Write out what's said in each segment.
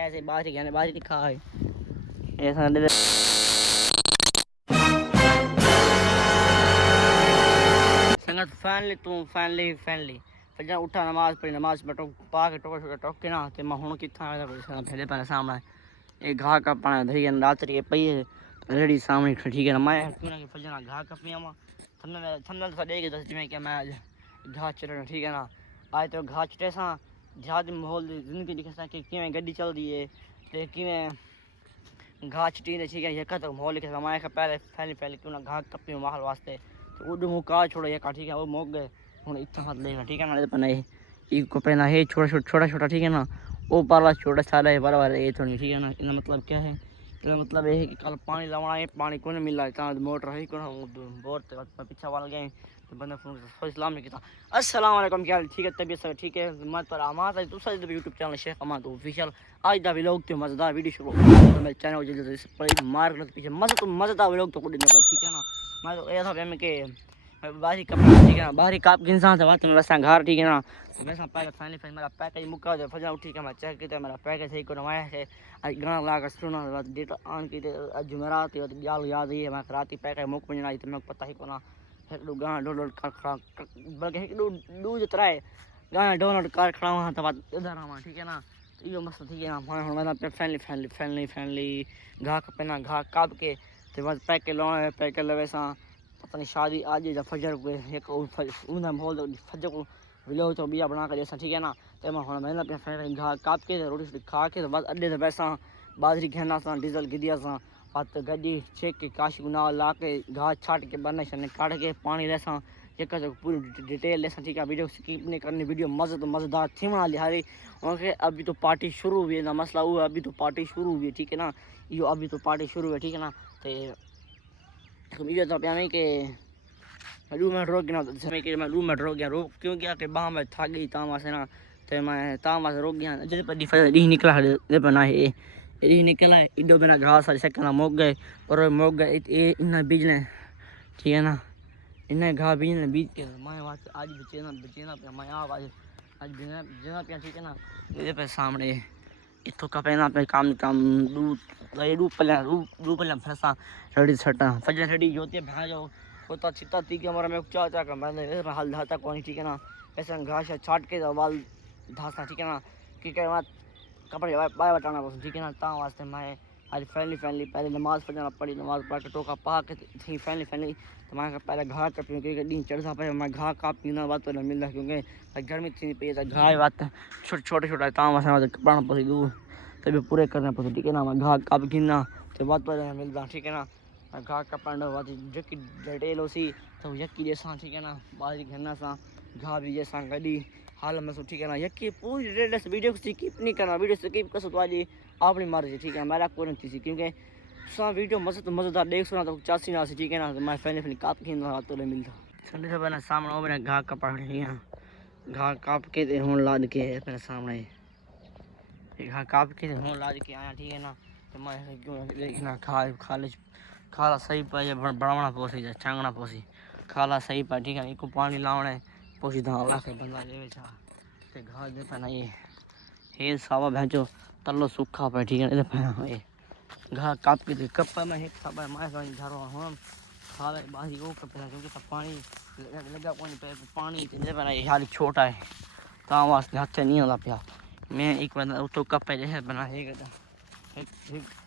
ऐसे बाहर ही गया बाहर ही दिखा है ऐसा दे संगत फैनली फजर उठा नमाज पढ़ो पा के टोक के ना ते मैं हुण किथा आया कोई पहले पहले सामने एक घाह का पाना धरी रात्रि ये पई है रेडी सामने ठीक है ना मैं क्यों ना फजर घाह का पिया मा थंबनेल सा देख दस में क्या मैं आज घाह चढ़ना ठीक है ना आज तो घाह चटे सा जहाज माहौल जिंदगी दिखे सा कि किवें गड्डी चल दी है ते किवें घाह चटी ने ठीक है ये का तो माहौल लिखे सा मैं पहले क्यों ना घाह कपी माहौल वास्ते तो उड़ मुका छोड़ो ये का ठीक है वो मोक गए हुण इतना हाथ लेना ठीक है ना पना ये को पहना है छोटा ठीक है ना वो पाला छोटा सारा है बराबर ये थोड़ी ठीक है ना इसका मतलब क्या है इसका मतलब ये है कि कल पानी लावना है पानी को नहीं मिला है मोटर है को बोर पीछा वाल गए तो बंदा फोन इस्लाम ने किया अस्सलाम वालेकुम क्या ठीक है तबीयत सब ठीक है मत पर आमाद है दूसरा यूट्यूब चैनल शेख अमाद ऑफिशियल आज दा व्लॉग तो मजेदार वीडियो शुरू मेरे चैनल जल्दी से मार के पीछे मजेदार व्लॉग तो ठीक है ना मैं तो ऐसा मैं के बाहरी कप ठीक है ना बाहरी काप इंसान से बात में वैसा घर ठीक है ना वैसा पैकेट फाइनली मेरा पैकेज मुका दे फजा उठी के मैं चेक किया मेरा पैकेज सही को नवाया है आज गाना ला कर सुना डेट ऑन की जुमेरात याद याद है मैं रात पैकेज मुक बजना तो मैं पता ही को ना एक दो गाना डाउनलोड कर बल्कि एक दो जतरा गाना डाउनलोड कर खड़ा वहां तो बात इधर आवा ठीक है ना यो मस्त ठीक है ना मैं मेरा फैमिली घा कपना घा काप के तो बस पैकेज लाना पैकेज लवे सा पता नहीं शादी आज जब फजर को एक उन्हें माहौल फजर को विलो तो बिया बना कर जैसा ठीक है ना तो मैं हुन मैंने अपने घा काप के रोटी खा के बस अड्डे से पैसा बाजरी घेना सा डीजल गिदिया सा बात गड्डी चेक के काश गुना ला के घा छाट के बने शने काट के पानी लेसा एक पूरी डिटेल लेसा ठीक है वीडियो स्किप नहीं करनी वीडियो मजेदार थी बना लिहारी ओके अभी तो पार्टी शुरू हुई है ना मसला हुआ अभी तो पार्टी शुरू हुई है ठीक है ना यो अभी तो पार्टी शुरू है ठीक है ना तो वीडियो तो प्यामे के रूम में रोक ना समय के मैं रूम में रोक गया रोक क्यों गया कि बाह में थक गई तामा से ना तो मैं तामा से रोक गया जब पर डी निकला है बना है ये निकला है इडो बिना घास वाले सेकंड मोक गए पर मोक गए ये इन्हें बीजने ठीक है ना इन्हें घास बीजने बीज के मैं बात आज बचेना पे मैं आज बिना पे ठीक है ना ये पे सामने इतो का पहना पे काम दूध पहले फैसा रेडी छटा फजर रेडी जोते भा जाओ होता चिता ती के हमारा मैं चा का मैंने हाल धाता कौन ठीक है ना ऐसा घास छाट के वाल धासा ठीक है ना कि क्या बात कपड़े बाय बटाना बस ठीक है ना ता वास्ते मैं आज फैमिली पहले नमाज पढ़ना पड़ी नमाज पढ़ के टोका पा के थी फैमिली तो मैं पहले घा का पी क्योंकि दिन चढ़ा पे मैं घा का पीना बात तो नहीं मिल रहा क्योंकि गर्मी थी पे घा बात छोटे ता वास्ते कपड़ा पड़ी दूर तभी पूरे करना पड़ता ठीक है ना मैं घा का गिनना तो बात पर मिलता ठीक है ना घा का पांडा बात जकी डिटेल होसी तो यकी जैसा ठीक है ना बाहरी घरना सा घा भी जैसा गड्डी हाल में सो ठीक है ना यकी पूरी डिटेल वीडियो स्किप नहीं करना वीडियो स्किप कर तो आज अपनी मर्जी ठीक है मेरा कोई नहीं थी क्योंकि सा वीडियो मजेदार देख सुना तो चासी ना ठीक है ना तो मैं फैमिली काप के तो नहीं मिलता ठंडे से बना सामने वो मैंने घा का पकड़ लिया घा काप के दे हों लाद के अपने सामने घा काप के हों लाद के आया ठीक है ना तो मैं क्यों देखना खाला सही पाए बढ़ावना पोसी जा चांगना पोसी खाला सही पाए ठीक है इको पानी लावना पोसी धाला के बंदा ले बेचा ते घा दे पना ये सावा भेजो तल्लो सूखा पे ठीक है ये घा काप के कप में एक साबा माय घरो हम खाले बाहरी वो कपड़ा क्योंकि सब पानी लगा पानी दे पना ये हाल छोटा है ता वास्ते हाथ से नहीं होला पिया मैं एक बार तो कप पे जैसे बना है एक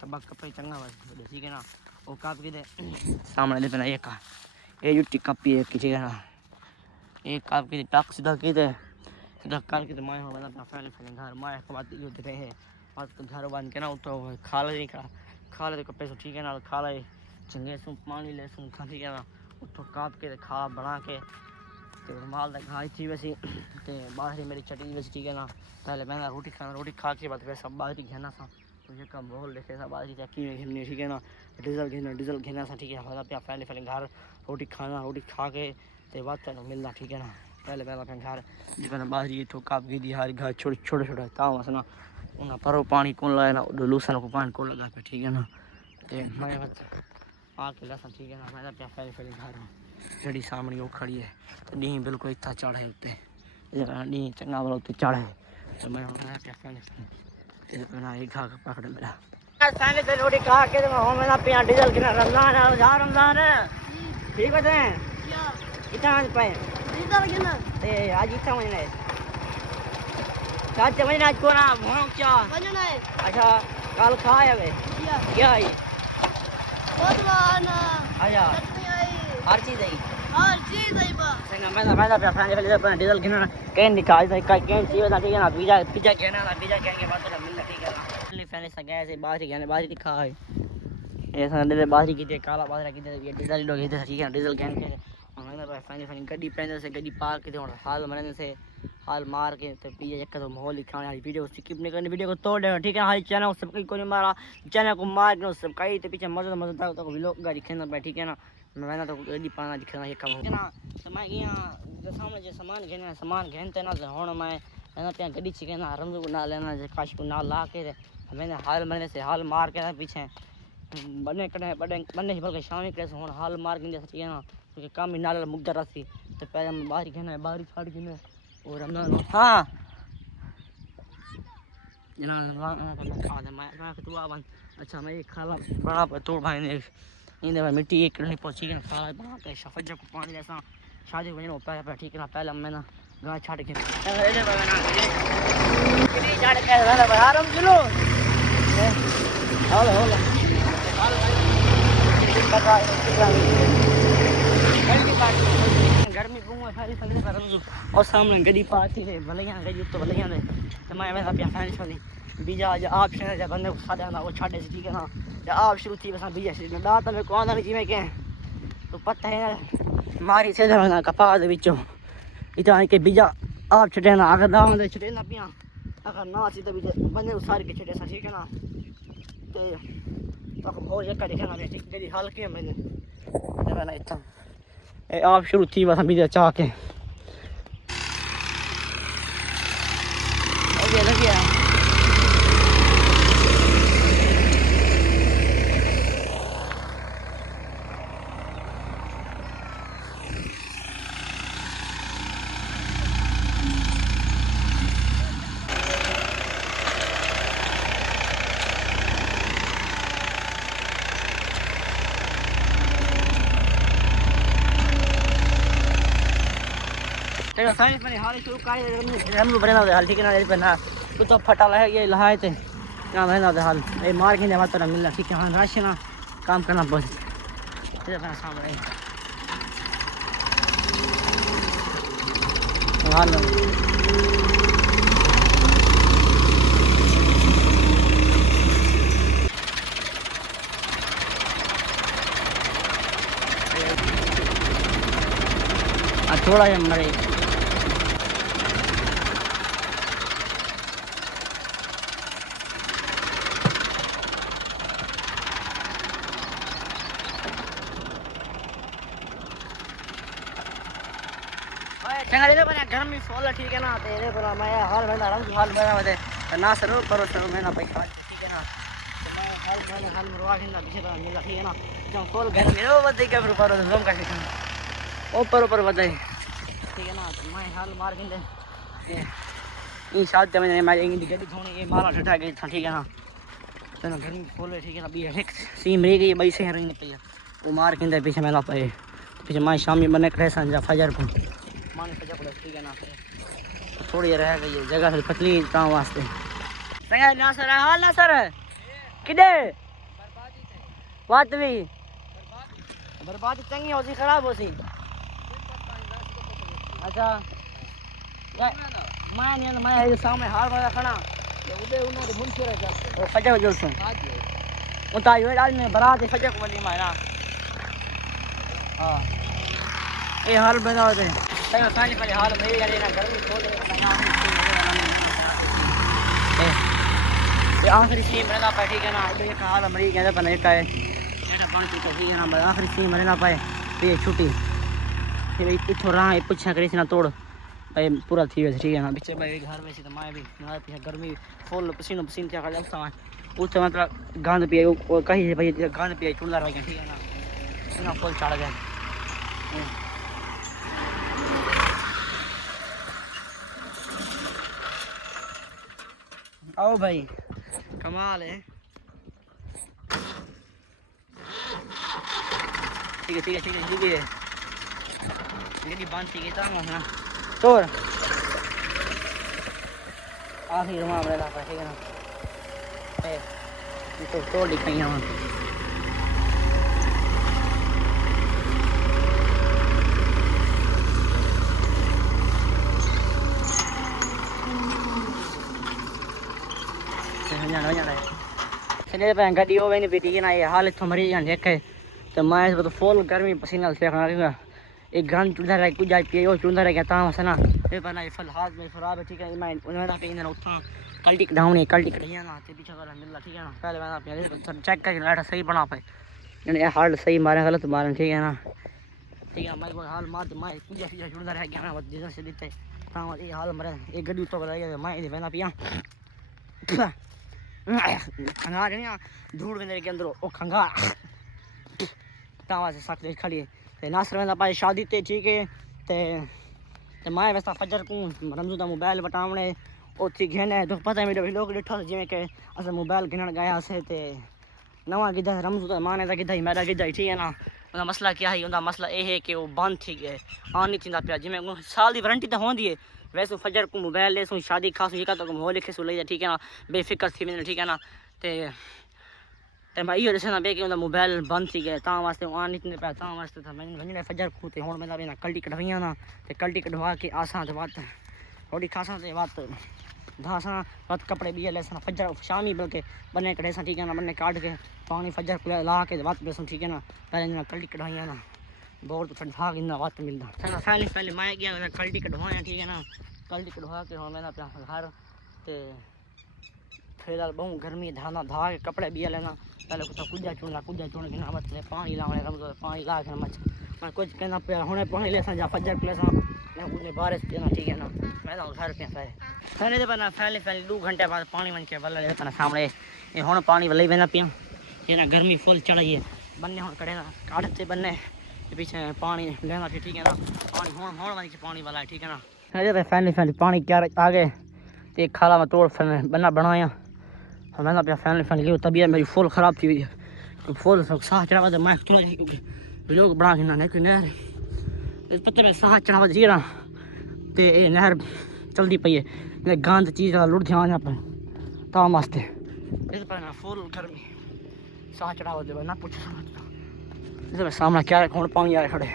तबक कप चंगा बस ठीक है ना वो काप के दे सामने ले पना एक ये जुटी कपी है कि ठीक है ना एक काप के टाक सीधा के दे सीधा कर के तो मैं हो बना फैले घर मैं के बात यो दे है बात तो घर बन के ना तो खाला नहीं खाला तो कपे ठीक है ना खाला चंगे सु पानी ले सु ठीक है ना उठो काप के खा बना के तो माल दा खाई थी वैसे ते बाहर मेरी चटनी वैसे ठीक है ना पहले मैंने रोटी खा के बाद वैसा बाहर घेना सा तो ये कम बहुत लेके सा बाहर चक्की में घेनी ठीक है ना डीजल घेना सा ठीक है हमारा पे पहले घर रोटी खा के ते बात तो मिलना ठीक है ना पहले अपने घर जितना बाहर ये तो काप गी दी हर घर छोटे ता वसना उन्हें परो पानी कौन लाया ना लूसन को पानी कौन लगा पे ठीक है ना ते मैं बस आके लसन ठीक है ना मैं पहले घर जड़ी सामने वो खड़ी है तो डी बिल्कुल इतना चढ़े उत्ते डी चंगा वाला उत्ते चढ़े तो मैं ना ये खा का पकड़ मेरा साले से रोटी खा के तो हम ना पिया डीजल किना रमजान है जा रमजान है ठीक है क्या कितना आज पे डीजल किना ए आज इतना महीना है साथ महीना आज को ना हो क्या महीना है अच्छा कल खाए बे क्या है बदलाना आजा हर चीज है बा संगा मैं पे फ्रेंड वाले पे डीजल किना कैन निकाल दे कैन चाहिए ना ठीक है ना पिज्जा पिज्जा कहना ना पिज्जा कहने के बाद तो मिलना ठीक है ना पहले से गए से बाहर कहने बाहर दिखा है ऐसा दे बाहर की दे काला बाहर की दे डीजल लोग इधर ठीक है डीजल कहने के मैं पे फाइनली गड्डी पेंदर से गड्डी पार्क के और हाल मरने से हाल मार के तो पिज्जा एक तो माहौल दिखाने वाली वीडियो स्किप नहीं करनी वीडियो को तोड़ देना ठीक है हाल चैनल सब कोई मारा चैनल को मार के सब कई तो पीछे मजा तो व्लॉग गाड़ी खेलना पे ठीक है ना मैं तो गड्डी पाना दिखाना ये काम है ना तो मैं यहाँ सामने जो सामान घेनते ना होना मैं ना त्या गड्डी छिके ना रमजू को ना लेना जो काश को ना ला के मैंने हाल मरने से हाल मार के ना पीछे बने कड़े बने ही बल्कि शाम के होना हाल मार के ठीक है ना क्योंकि काम ही नाल मुग्धा रसी तो पहले हम बाहर घेना है बाहर छाड़ के ना और हम हाँ अच्छा मैं खाला बड़ा तोड़ भाई ने इन मिट्टी एक नहीं पहुंची ना खाला बना के सफेद को पानी जैसा शादी को नहीं पे ठीक है ना पहले मैं ना गाय छाड़ के छाड़ के आराम चलो होला होला गर्मी घूम फैली फैली और सामने गड्डी पाती है भले यहाँ गई तो भले यहाँ तो मैं वैसा पिया फैली फैली बीजा आज आप जब बंदे को सादा ना वो छाड़े से ठीक है ना जब आप शुरू थी बस बीजा से दांत में कौन नहीं जिम्मे के तो पता है ना मारी से ना कपा दे बिचो इतना के बीजा आप छटे ना अगर दांत दे छटे ना पिया अगर ना सी तो बीजा बंदे को सारे के छटे सा ठीक है ना तो हो ये का देखना मैं ठीक तेरी हाल के मैंने जब ना इतना ए आप शुरू थी बस बीजा चाह के ओके लग गया साइंस में हाल शुरू कर हम बना हाल ठीक है ना पे ना कुछ तो फटा है ये लहाए थे ना रहना हाल ए मार के मत ना मिलना ठीक है हां राशि ना काम करना बस ये अपना सामने हाल थोड़ा ही मरे चंगा दे बना घर में सोला ठीक है ना तेरे पर मैं हाल में हाल में ना सरो करो सरो मैं ना पैसा ठीक है ना तो मैं हाल में रोआ खिंदा पीछे पर मिला ठीक है ना जब सोल घर में वो बदे के पर जम का ऊपर बदे ठीक है ना तो मैं हाल मार खिंदे ये शायद मैंने मैं इंगी गड्डी थोड़ी ये मारा ठठा गई था ठीक है ना तो घर में सोले ठीक है ना बी एक सीम रह गई बई से रही पे वो मार खिंदे पीछे मैं ला पे पीछे मैं शाम में बने करे संजा फजर को माने फजर को ठीक है ना थोड़ी रह गई जगह से पतली काम वास्ते संगा ना सर हाल ना सर किदे बर्बादी थे बर्बादी चंगी होसी खराब होसी अच्छा मैं सामने हाल वाला खड़ा उदे उन्होंने मुंशी रहा ओ फजर जो से उता यो आज में बरात फजर को वली मारा हां ये हाल बना दे संगा खाने पर हाल मेरी गाड़ी ना गर्मी छोड़ ये आखिरी सीम रहना पाए ठीक है ना ये हाल मरी गया पर नहीं काए एटा पानी पीता ठीक है ना आखिरी सीम रहना पाए ये छुट्टी फिर इथो रहा है पूछा करी ना तोड़ भाई पूरा थी वैसे ठीक है ना पीछे भाई घर में तो मैं भी ना पीछे गर्मी फुल पसीनो पसीन क्या कर सामान उस मतलब गांद पिए कहीं भाई गांद पिए चुनदार हो गया ठीक है ना इतना फुल चढ़ गया आओ भाई कमाल है। ठीक है ठीक है ठीक है ठीक है, गड्डी बंद थी था ना तोड़ आखिरी रुमा बड़ा था ठीक है ना, तो तोड़ दिखाई हम चले पे गड्डी हो नहीं बेटी ना, ये हाल इतना मरी जान देखे तो मैं तो फुल गर्मी पसीना देखना लगा। एक गन चुंदा रह कुछ जाए पियो चुंदा रह गया ता मसना ये बना ये फल हाथ में खराब है ठीक है। मैं उन्हें ना कहीं ना उठा कल्टी डाउन कल्टी कढ़िया ना ते पीछे वाला मिल ठीक है ना, पहले मैं अपने चेक करके लाइट सही बना पाए ये हाल सही मारे गलत मारे ठीक है ना। ठीक है मैं हाल मार मैं कुछ पीछे चुंदा रह गया ना जिधर से दिखते ता ये हाल मरे एक गड्डी तो बना गया मैं ये बना पिया खंगार है ना धूड़ में के अंदर ओ खंगार तावा से सक खड़ी ते नासर में पाए शादी ते ठीक है ते मैं वैसा फजर को रमजू दा मोबाइल बटावणे ओथी घेने तो पता है मेरे लोग डिठो जिवें के अस मोबाइल गिनण गया से ते नवा गिदा रमजू दा माने दा गिदा ही मेरा गिदा ठीक है ना। उनका मसला क्या है, उनका मसला ये है कि वो बंद थी गए आ नहीं थींदा पिया जिवें साल की वारंटी तो होंदी है वैसे फजर को मोबाइल ले सो शादी खास ये का तो मोह लिखे सो ले ठीक है ना बेफिक्र थी वञे ठीक है ना। ते मैं इहो ॾिसंदा पिया कि उनका मोबाइल बंद थी गए ता वास्ते आ नहीं थींदे पिया ता वास्ते त वञणे फजर को ते हुण मैं कल्टी कढवाई ना ते कल्टी कढवा के आसां ते वत थोड़ी खासा ते वत धासा वत कपड़े भी ले सन फजर शामी बल्कि बने कढ़े सा ठीक है ना, बने काट के पानी फजर को ला के वत बेसन ठीक है ना। पहले कल्टी कढवाई ना बहुत ठंडा गिंदा वत मिलदा पहले मैं गया कल्टी कढवाया ठीक है ना। कल्टी कढवा के हुण मैं पिया घर ते फिलहाल बहुत गर्मी धाना धा के कपड़े भी लेना पहले कुछ कुजा चुन के ना बस पानी लावणे रमजो पानी ला के मच मैं कुछ कहना पे हुणे पानी ले जा फजर पे सा मैं कुछ बारिश देना ठीक है ना। मैं तो घर पे पहले तो बना पहले 2 घंटे बाद पानी मन के वल लेता सामने ये हुण पानी वल वेना पिया ये ना गर्मी फुल चढ़ी है बन्ने हुण कड़े ना काटते बन्ने पीछे पानी लेना ठीक है ना। पानी हुण मन के पानी वाला ठीक है ना। अरे फैमिली पानी क्या आ गए एक खाला में तोड़ बना बनाया मैं अपना फैमिली तबीयत मेरी फुल ख़राब थी हुई है फुल साह चढ़ावा तो मैं तुरंत क्योंकि लोग बना के ना नहर इस पत्ते में साह चढ़ावा जी ना तो ये नहर चलती पई है गंद चीज़ लुट ध्यान यहाँ पर ता वास्ते इस पर ना फुल गर्मी साह चढ़ावा दे ना पूछो इस सामना क्या है कौन पानी आ रहा खड़े